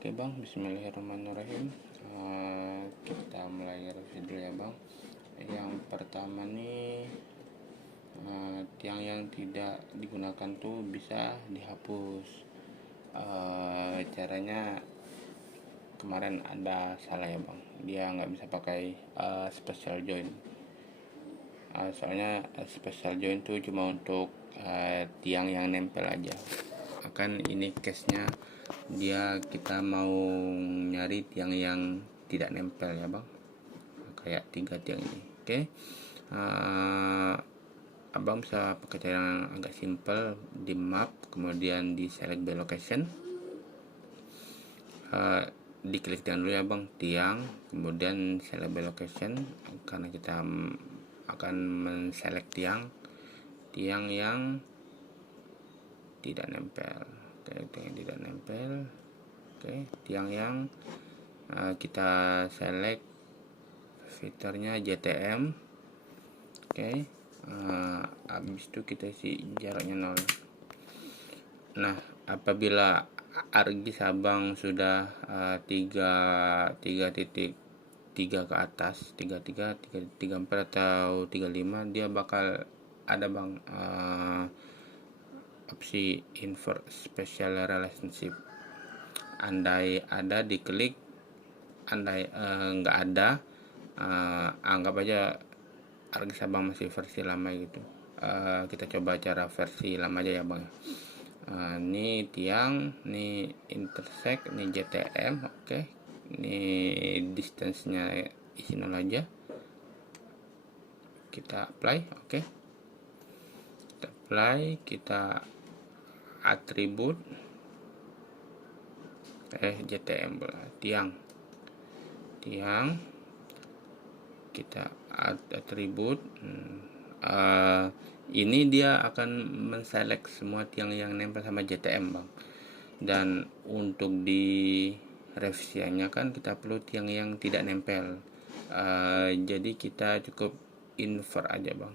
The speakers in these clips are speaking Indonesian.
Oke bang, bismillahirrahmanirrahim. Kita mulai review dulu ya bang. Yang pertama nih, tiang yang tidak digunakan tuh bisa dihapus. Caranya kemarin ada salah ya bang, dia nggak bisa pakai special joint. Soalnya special joint tuh cuma untuk tiang yang nempel aja. Akan ini case-nya kita mau nyari tiang yang tidak nempel ya bang, kayak 3 tiang ini. Oke. Abang bisa pakai cara yang agak simple, di map kemudian di select by location, diklik tiang dulu ya bang, tiang kemudian select by location, karena kita akan menselect tiang yang tidak nempel. Oke, tiang yang tidak nempel. Oke, tiang yang kita select fiturnya JTM. Oke, habis itu kita isi jaraknya 0. Nah, apabila argis abang sudah 3.3 ke atas, 33, 34 atau 35, dia bakal ada bang opsi invert special relationship. Andai ada diklik, andai nggak ada, anggap aja argis abang masih versi lama gitu. Kita coba cara versi lama aja ya bang. Ini tiang, ini intersect, ini JTM. Oke, ini distance nya isi 0 aja. Kita apply. Oke, kita apply, kita atribut JTM tiang kita atribut. Ini dia akan menselect semua tiang yang nempel sama JTM bang. Dan untuk di revisiannya kan kita perlu tiang yang tidak nempel, jadi kita cukup invert aja bang.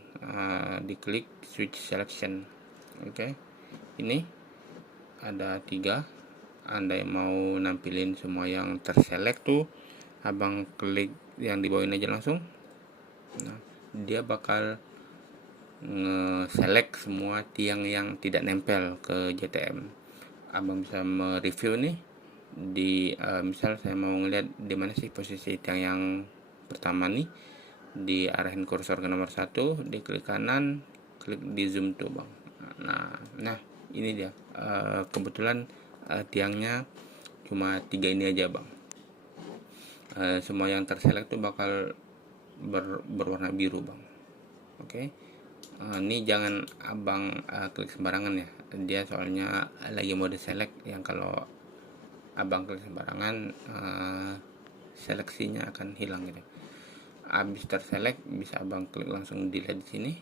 Diklik switch selection. Oke, ini ada 3. Andai mau nampilin semua yang terselect tuh, abang klik yang di bawah ini aja langsung. Nah, dia bakal nge-select semua tiang yang tidak nempel ke JTM. Abang bisa mereview nih di misal saya mau ngeliat di mana sih posisi tiang yang pertama nih, diarahin kursor ke nomor 1, diklik kanan, klik di zoom tuh bang. Nah ini dia, kebetulan tiangnya cuma 3 ini aja bang. Semua yang terselect tuh bakal berwarna biru bang. Oke. Ini jangan abang klik sembarangan ya, dia soalnya lagi mode select yang kalau abang klik sembarangan seleksinya akan hilang gitu. Habis terselect bisa abang klik langsung delete di sini.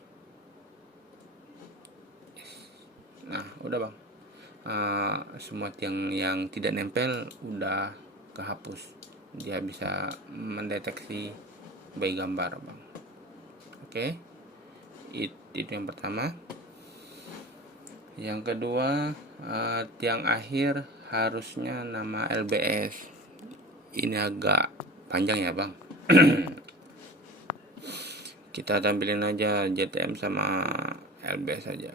Nah udah bang, semua tiang yang tidak nempel udah kehapus. Dia bisa mendeteksi by gambar bang. Oke, itu yang pertama. Yang kedua, tiang akhir harusnya nama LBS. Ini agak panjang ya bang. Kita tampilin aja JTM sama LBS aja.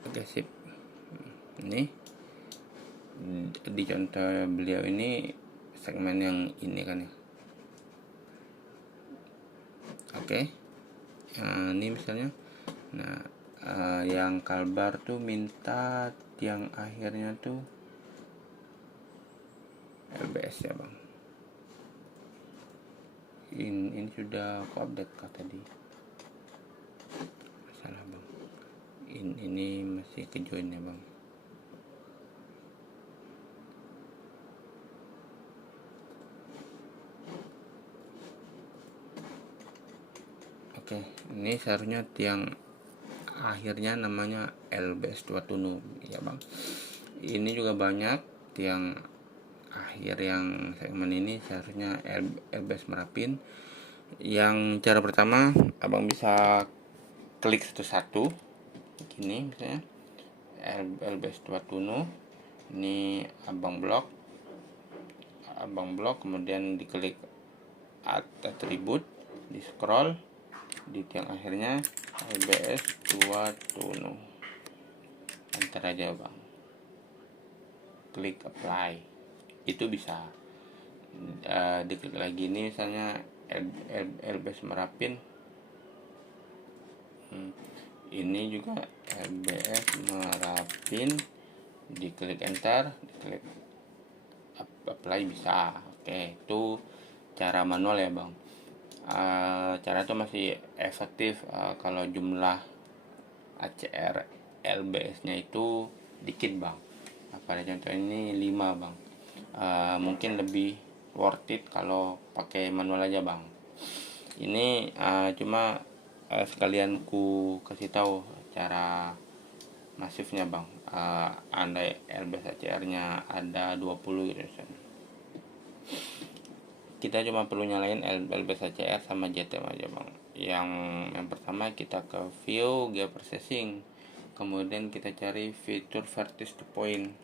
Oke, sip. Ini di contoh beliau ini segmen yang ini kan ya. Oke, ini misalnya. Nah, yang Kalbar tuh minta tiang akhirnya tuh LBS ya bang. Ini sudah aku update kah tadi? Salah bang. Ini masih ke join ya bang. Oke, ini seharusnya tiang akhirnya namanya LBS 2 Tunu ya bang. Ini juga banyak tiang akhir yang segmen ini seharusnya LBS Merapin. Yang cara pertama, abang bisa klik satu-satu gini, misalnya LBS 2 Tunu, ini abang blok, abang blok, kemudian diklik atribut, di scroll di tiang akhirnya LBS 2 Tuno, enter aja bang, klik apply, itu bisa. Diklik lagi ini misalnya LBS Merapin, ini juga LBS Merapin, diklik enter, diklik apply, bisa. Oke, itu cara manual ya bang. Cara itu masih efektif kalau jumlah ACR LBS nya itu dikit bang. Pada contoh ini 5 bang. Mungkin lebih worth it kalau pakai manual aja bang. Ini cuma sekalian ku kasih tahu cara masifnya bang. Andai LBS ACR nya ada 20 gitu, kita cuma perlu nyalain LBS ACR sama JTM aja bang. Yang pertama kita ke view geoprocessing, kemudian kita cari fitur vertex to point,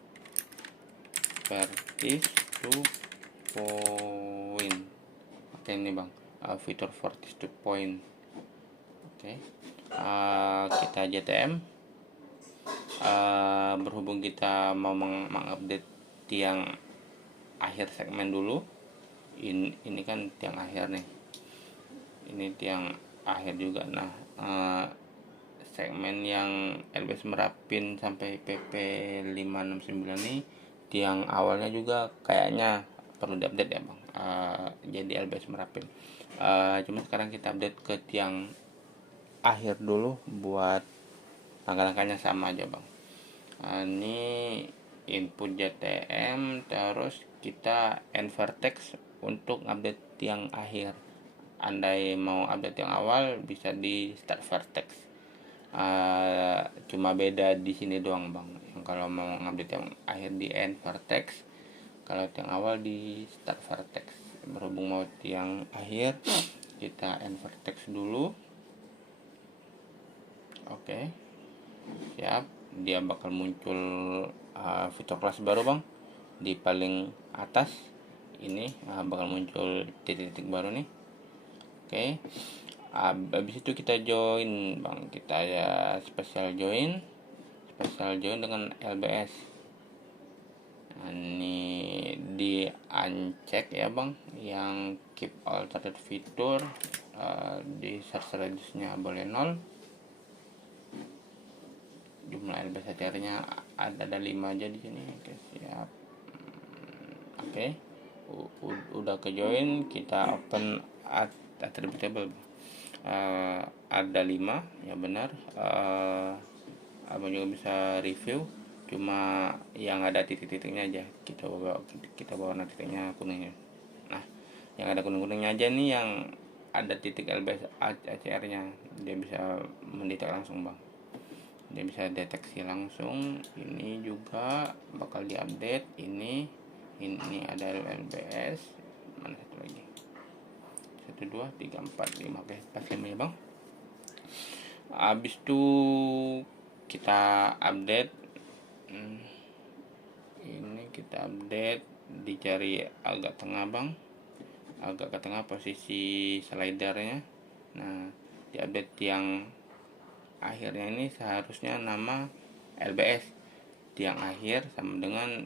oke ini bang, fitur vertex to point. Oke, kita JTM, berhubung kita mau mengupdate tiang akhir segmen dulu. Ini kan tiang akhir nih, ini tiang akhir juga. Nah, segmen yang LBS Merapin sampai PP 569 nih, tiang awalnya juga kayaknya perlu diupdate ya bang, jadi LBS Merapin. Cuma sekarang kita update ke tiang akhir dulu buat langkah-langkahnya sama aja bang. Ini input JTM, terus kita end vertex untuk update tiang akhir. Andai mau update yang awal bisa di start vertex. Cuma beda di sini doang bang. Yang kalau mau update yang akhir di end vertex, kalau yang awal di start vertex. Berhubung mau tiang akhir, kita end vertex dulu. Oke, siap. Dia bakal muncul fitur kelas baru bang. Di paling atas ini bakal muncul titik-titik baru nih. Oke, habis itu kita join bang, kita ya special join dengan LBS. Nah, ini di uncheck ya bang, yang keep alternate fitur, di search radius nya boleh 0, jumlah LBS ACR nya ada 5 aja di sini. Oke, siap. Oke, udah ke join, kita open attribute table. Ada 5 ya benar. Abang juga bisa review, cuma yang ada titik-titiknya aja kita bawa titiknya kuningnya. Nah, yang ada kuning-kuningnya aja nih, yang ada titik LBS ACR nya, dia bisa mendetek langsung bang, dia bisa deteksi langsung. Ini juga bakal diupdate. Ini ada LBS, mana satu lagi, 1 2 3 4 5. Oke, pas 5 ya bang. Habis itu kita update. Ini kita update, dicari agak tengah bang, agak ke tengah posisi slidernya. Nah, di update yang akhirnya ini seharusnya nama LBS tiang akhir sama dengan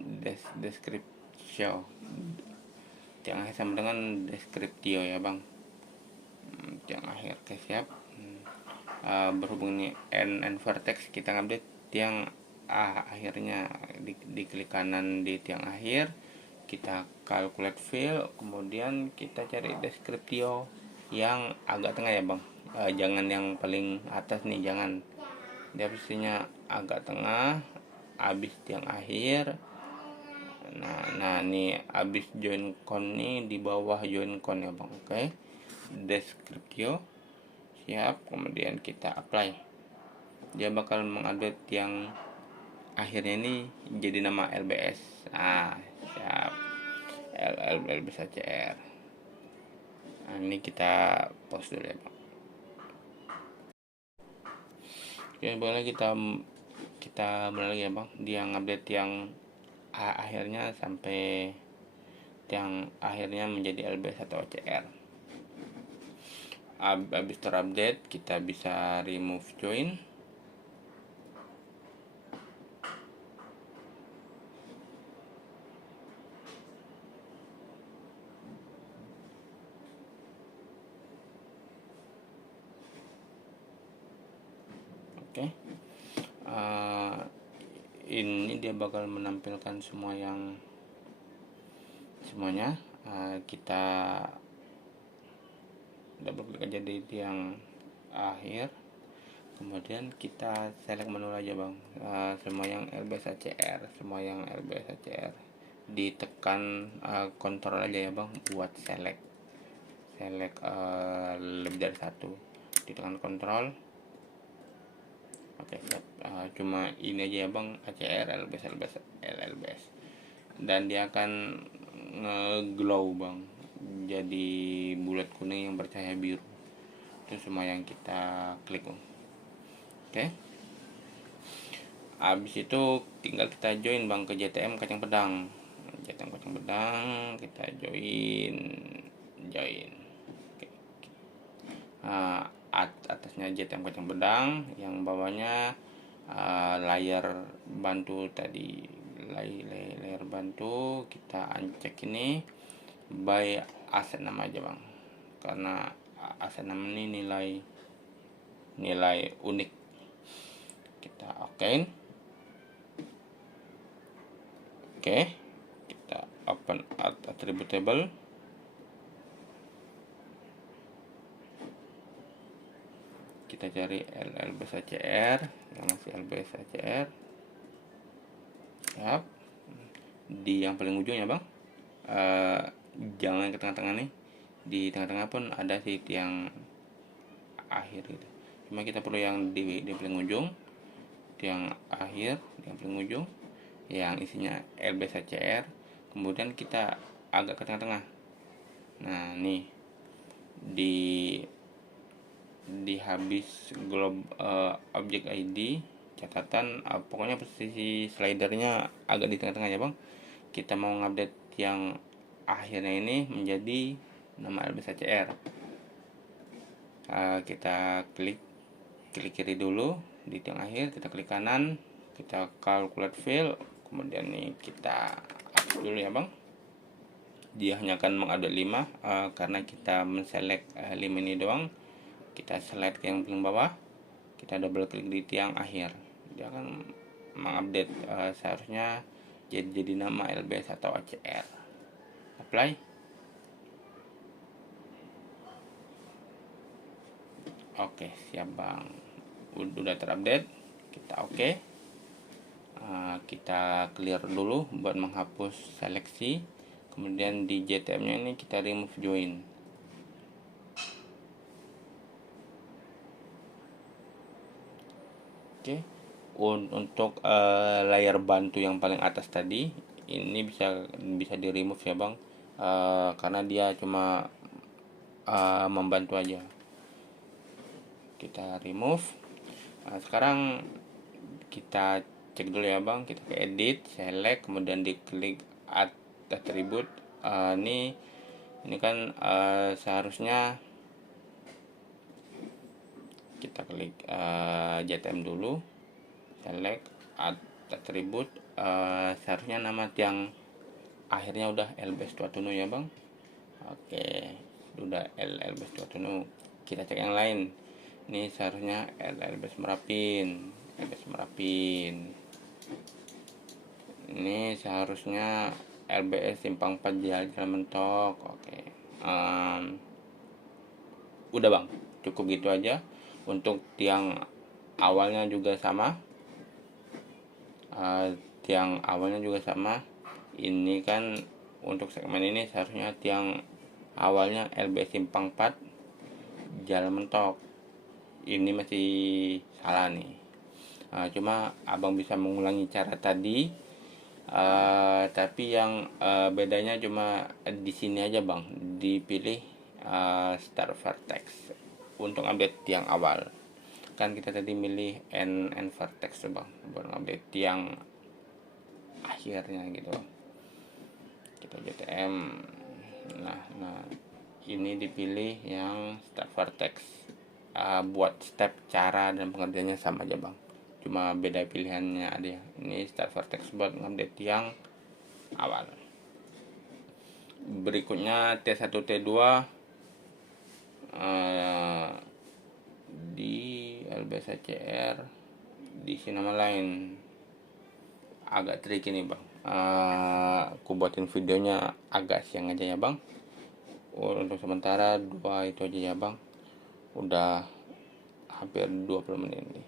descriptio, tiang akhir sama dengan descriptio ya bang, tiang akhir. Oke, siap. Berhubung ini end vertex, kita update tiang akhirnya, di klik kanan di tiang akhir, kita calculate fill, kemudian kita cari descriptio yang agak tengah ya bang. Jangan yang paling atas nih, jangan, dia pastinya agak tengah, habis tiang akhir. Nah nih habis join con nih, di bawah join con ya bang. Oke, descriptio siap, kemudian kita apply. Dia bakal mengupdate yang akhirnya ini jadi nama LBS. Siap, LBS ACR. Nah, ini kita post dulu ya bang. Oke, boleh kita mulai lagi ya bang, dia ngupdate yang akhirnya sampai tiang akhirnya menjadi LBS atau OCR. Habis terupdate, kita bisa remove join. Oke. Ini dia bakal menampilkan semuanya. Kita double klik aja di tiang akhir, kemudian kita select menu aja bang. Semua yang LBS ACR, ditekan kontrol aja ya bang buat select lebih dari satu, ditekan kontrol. Oke, siap. Cuma ini aja ya bang, ACR, LBS, dan dia akan nge-glow bang, jadi bulat kuning yang bercahaya biru. Itu semua yang kita klik bang. Oke, habis itu tinggal kita join bang ke JTM Kacang Pedang. Kita join. Oke. Atasnya JTM Kacang Pedang, yang bawahnya layar bantu tadi, layar bantu. Kita uncek ini by aset nama aja bang, karena aset nama ini nilai unik. Kita oke, kita open attribute table. Kita cari LBS ACR, yang masih LBS ACR. Siap. Di yang paling ujung ya bang, jangan ke tengah-tengah nih. Di tengah-tengah pun ada sih yang akhir gitu, cuma kita perlu yang di paling ujung, yang akhir, yang paling ujung, yang isinya LBS ACR. Kemudian kita agak ke tengah-tengah. Nah nih di habis objek ID catatan, pokoknya posisi slidernya agak di tengah-tengah ya bang. Kita mau ngupdate yang akhirnya ini menjadi nama LBS ACR. Kita klik kiri dulu di tiang akhir, kita klik kanan, kita calculate fill, kemudian nih kita hapus dulu ya bang. Dia hanya akan mengupdate 5 karena kita menselect 5 ini doang. Kita select yang paling bawah, kita double klik di tiang akhir, dia akan mengupdate. Seharusnya jadi nama LBS atau ACR. Apply. Oke, siap bang, udah terupdate. Kita oke. Kita clear dulu buat menghapus seleksi. Kemudian di JTM nya ini kita remove join. Oke, untuk layar bantu yang paling atas tadi ini bisa di remove ya bang, karena dia cuma membantu aja. Kita remove. Sekarang kita cek dulu ya bang, kita ke edit, select, kemudian diklik add attribute. Ini kan seharusnya kita klik JTM dulu, select add attribute. Seharusnya nama tiang akhirnya udah LBS Tuatunu ya bang. Oke, udah LBS Tuatunu. Kita cek yang lain. Ini seharusnya LBS Merapin. Ini seharusnya LBS Simpang 4 Jalan Mentok. Oke. Udah bang, cukup gitu aja. Untuk tiang awalnya juga sama. Ini kan untuk segmen ini seharusnya tiang awalnya LBS Simpang 4 Jalan Mentok. Ini masih salah nih. Cuma abang bisa mengulangi cara tadi, tapi yang bedanya cuma di sini aja bang, dipilih start vertex untuk update tiang awal. Kan kita tadi milih end vertex bang buat update tiang akhirnya gitu. kita JTM. Nah ini dipilih yang start vertex. Buat step, cara dan pengerjaannya sama aja bang, cuma beda pilihannya ada ya. Ini start vertex buat ngupdate yang awal. Berikutnya T1 T2 di LBSCR diisi nama lain. Agak tricky nih bang, aku buatin videonya agak siang aja ya bang. Untuk sementara 2 itu aja ya bang, udah hampir 20 menit nih.